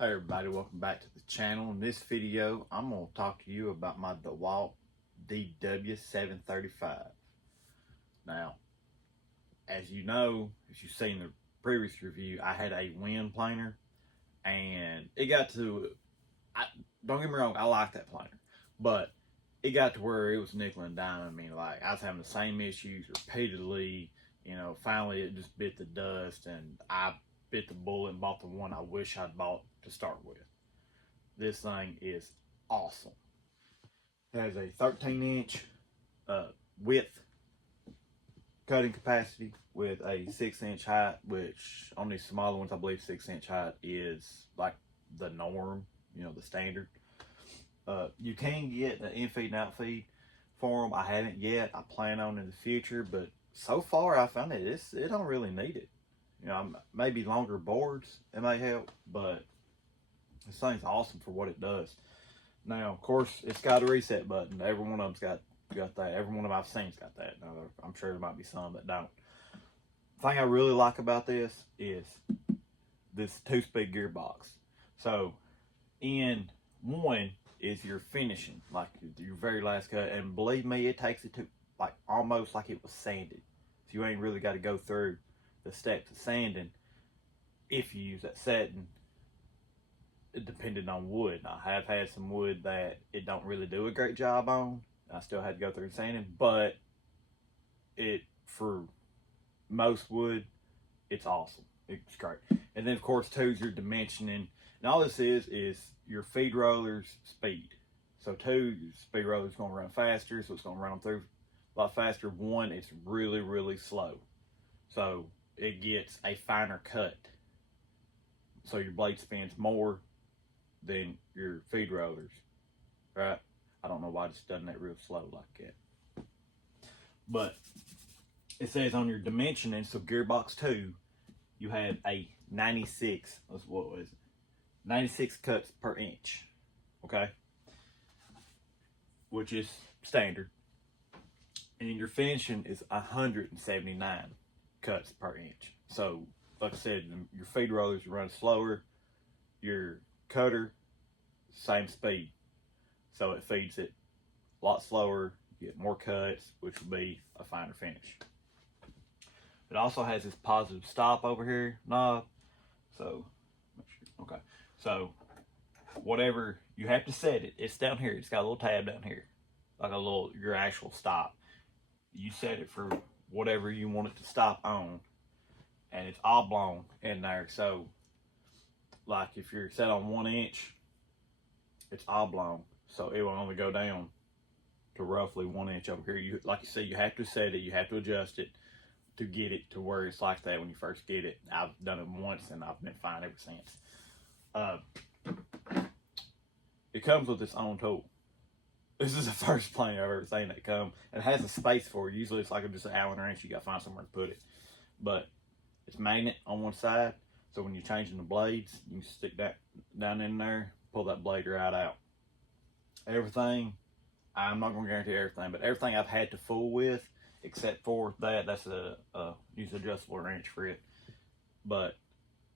Hey everybody, welcome back to the channel. In this video, I'm going to talk to you about my DeWalt DW735. Now, as you know, as you've seen the previous review, I had a wind planer, and it got to, don't get me wrong, I like that planer, but it got to where it was nickel and dime. I mean, like, I was having the same issues repeatedly. Finally it just bit the dust, and I bit the bullet and bought the one I wish I'd bought to start with. This thing is awesome. It has a 13-inch width cutting capacity with a 6-inch height, which on these smaller ones I believe 6-inch height is like the norm, the standard. You can get an in-feed and out-feed for them. I haven't yet. I plan on in the future, but so far I found that it don't really need it. Maybe longer boards, it may help, but this thing's awesome for what it does. Now, of course, it's got a reset button. Every one of them's got that. Every one of I've seen's got that. Now, I'm sure there might be some that don't. The thing I really like about this is this 2-speed gearbox. So, in one is your finishing, like your very last cut, and believe me, it takes it to like almost like it was sanded. So you ain't really got to go through the steps of sanding if you use that setting. It depended on wood. Now, I have had some wood that it don't really do a great job on. I still had to go through sanding, but for most wood, it's awesome. It's great. And then of course too is your dimensioning, and all this is your feed roller's speed. So two, your speed roller's going to run faster, so it's going to run through a lot faster. One, it's really slow, so it gets a finer cut, so your blade spins more than your feed rollers, right? I don't know why it's done that real slow like that. But it says on your dimensioning, so gearbox 2, you have a 96, what was it? 96 cuts per inch, okay? Which is standard. And your finishing is 179 cuts per inch. So, like I said, your feed rollers run slower, your cutter, same speed. So it feeds it a lot slower, you get more cuts, which will be a finer finish. It also has this positive stop over here knob. So, okay. So, whatever, you have to set it. It's down here. It's got a little tab down here, like your actual stop. You set it for whatever you want it to stop on, and it's oblong in there. So, like if you're set on 1 inch, it's oblong, so it will only go down to roughly 1 inch over here. Like you say, you have to set it, you have to adjust it to get it to where it's like that when you first get it. I've done it once and I've been fine ever since. It comes with its own tool. This is the first planer I've ever seen that come. It has a space for it. Usually it's like just an Allen wrench, you gotta find somewhere to put it. But it's magnet on one side, so when you're changing the blades, you can stick that down in there, pull that blade right out. Everything, I'm not gonna guarantee everything, but everything I've had to fool with, except for that's a use adjustable wrench for it, but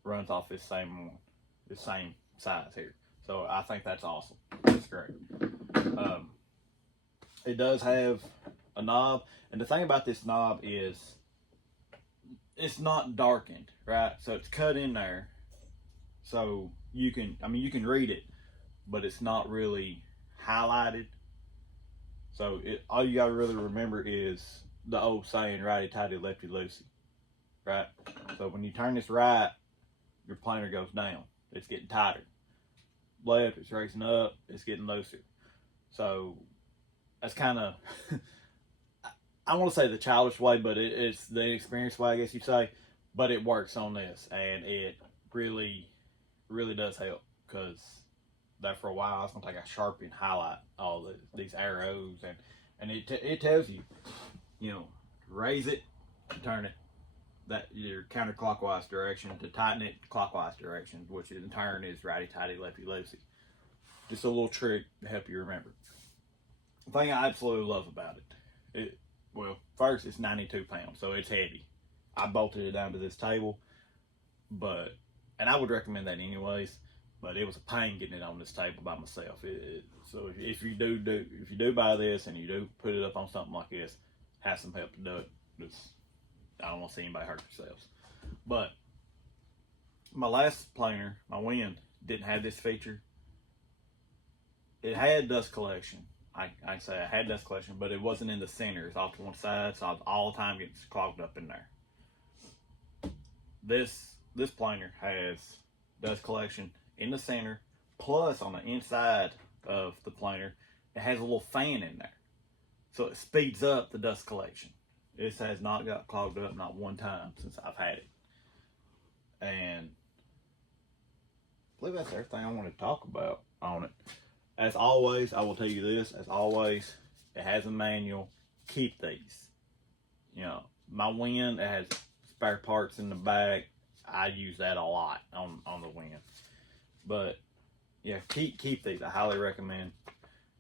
runs off this same size here. So I think that's awesome. That's great. It does have a knob, and the thing about this knob is it's not darkened, right? So it's cut in there, so you can read it, but it's not really highlighted. So all you gotta really remember is the old saying, righty tighty, lefty loosey, right? So when you turn this right, your planer goes down. It's getting tighter. Left, it's racing up, it's getting looser. So that's kind of, I want to say the childish way, but it's the inexperienced way, I guess you'd say. But it works on this, and it really does help, because there for a while I was gonna take a Sharpie and highlight all these arrows, and it tells you, raise it, turn it that your counterclockwise direction, to tighten it clockwise direction, which in turn is righty tighty, lefty loosey. Just a little trick to help you remember. The thing I absolutely love about it, well, first, it's 92 pounds, so it's heavy. I bolted it down to this table, and I would recommend that anyways, but it was a pain getting it on this table by myself. So if you do buy this and you do put it up on something like this, have some help to do it. I don't want to see anybody hurt themselves. But my last planer, my Wind, didn't have this feature. It had dust collection. I say I had dust collection, but it wasn't in the center. It's off to one side, so I was all the time getting clogged up in there. This planer has dust collection in the center, plus on the inside of the planer, it has a little fan in there. So it speeds up the dust collection. This has not got clogged up not one time since I've had it. And I believe that's everything I want to talk about on it. As always, I will tell you this, as always, it has a manual. Keep these. You know, my Wind, it has spare parts in the back. I use that a lot on the Wind. But yeah, keep these. I highly recommend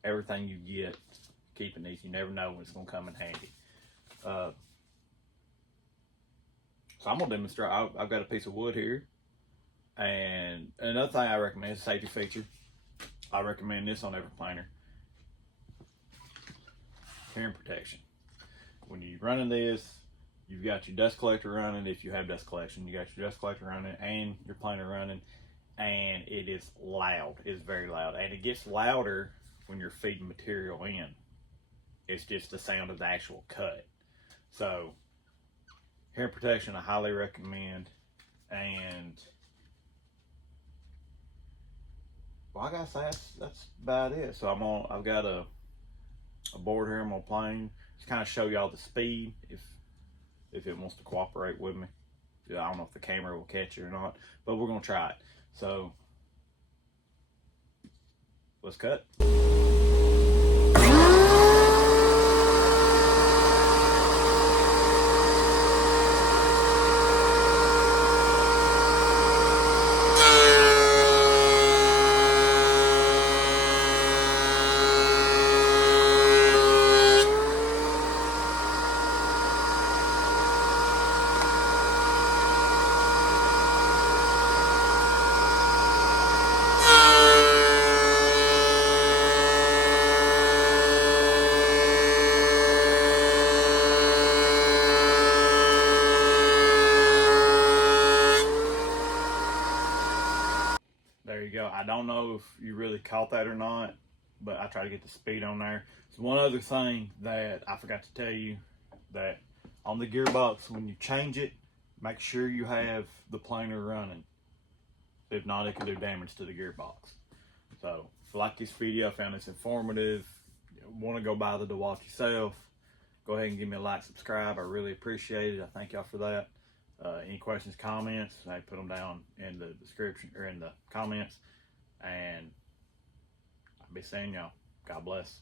everything you get, keeping these. You never know when it's going to come in handy. So I'm going to demonstrate. I've got a piece of wood here. And another thing I recommend is a safety feature. I recommend this on every planer. Hearing protection. When you're running this, you've got your dust collector running. If you have dust collection, you got your dust collector running and your planer running, and it is loud. It's very loud, and it gets louder when you're feeding material in. It's just the sound of the actual cut. So, hearing protection, I highly recommend. And well, I gotta say that's about it. So I've got a board here I'm gonna plane. Just kind of show y'all the speed if it wants to cooperate with me. Yeah, I don't know if the camera will catch it or not, but we're gonna try it. So let's cut. There you go. I don't know if you really caught that or not, but I try to get the speed on there. So one other thing that I forgot to tell you, that on the gearbox, when you change it, make sure you have the planer running. If not, it can do damage to the gearbox. So if you like this video, found this informative, want to go buy the DeWalt yourself, go ahead and give me a like, subscribe. I really appreciate it. I thank y'all for that. Any questions, comments, I put them down in the description or in the comments, and I'll be seeing y'all. God bless.